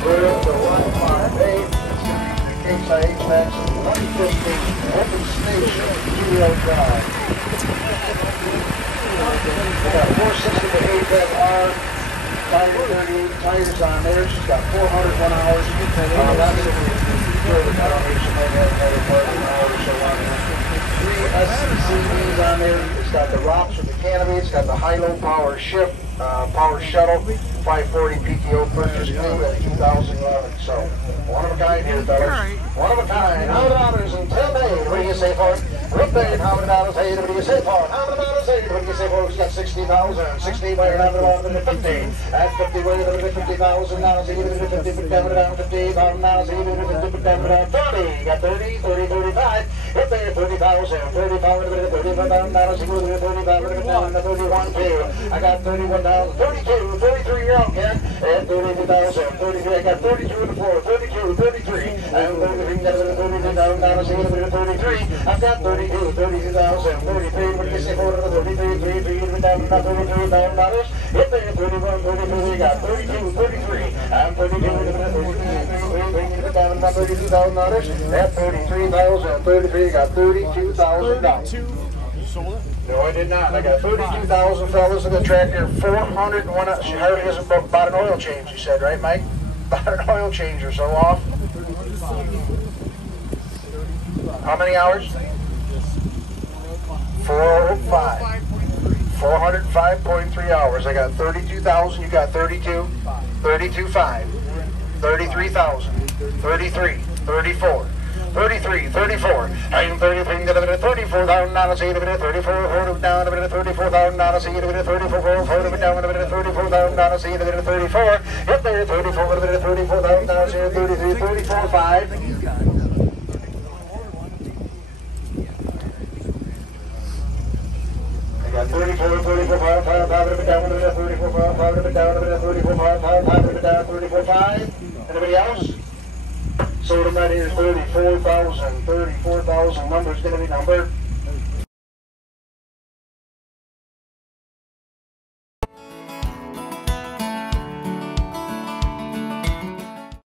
We're up to 158. CaseIH Maxxum 2015 Open Station 2-wheel drive. We got 460 to 8 R. 38 tires on there. She's got 401 hours. That's good. I don't think she might have another part of an hour or so on there. 3 SCCs on there. It's got the rocks with the Canopy. It's got the high-low power shift, power shuttle, 540 PTO purchase new at 2011. So, one of a kind here, fellas. One of a kind. $100 and 10 days. What do you say for it? Rip there, $100 paid. What do you say for it? $100 paid. What do you say for it? It's got 60,000. 60 by $100 50. That's 50 way to $50,000. Now see you to 50, put down around 50,000. Now see you to 50, put down around 30. You got 30, 30, 35. Rip there, 30,000. 35 to 35,000. Now see you to 35, put down to 31 too. I got 31,000. 32, 33 you're out, Ken. And 32,000. 33. I got 32 in the floor. 32, 33. And 33, got 32,000. Now see you to 33. I've got 32, 32,000. 33. What do you say for it? 33, 33, down to $33,000. Hit there, 31, 33. Got 32, 33. I'm 32, 33, down to $32,000. At 33,000. 33. Got $32,000. No, I did not. I got 32,000 fellas in the tractor, 401. She hardly hasn't bought an oil change, you said, right, Mike? Bought an oil change or so off. How many hours? 405. 405.3 hours. I got 32,000. You got 32. 32.5. 33,000. 33. 34. 33, 34. I'm 33, $34,000, 34, down a bit of $34,000, 34, down a bit of $34,000, 34. Hit there, 34, a bit of $34,000, 33, 34, 5. I got 34, 34, 5, 5, 5, down a bit of 34, 5, 5, down a bit of 34, 5, 5, 5, down 34, 5. Anybody else? So right here is 34,000. 34,000 number is going to be number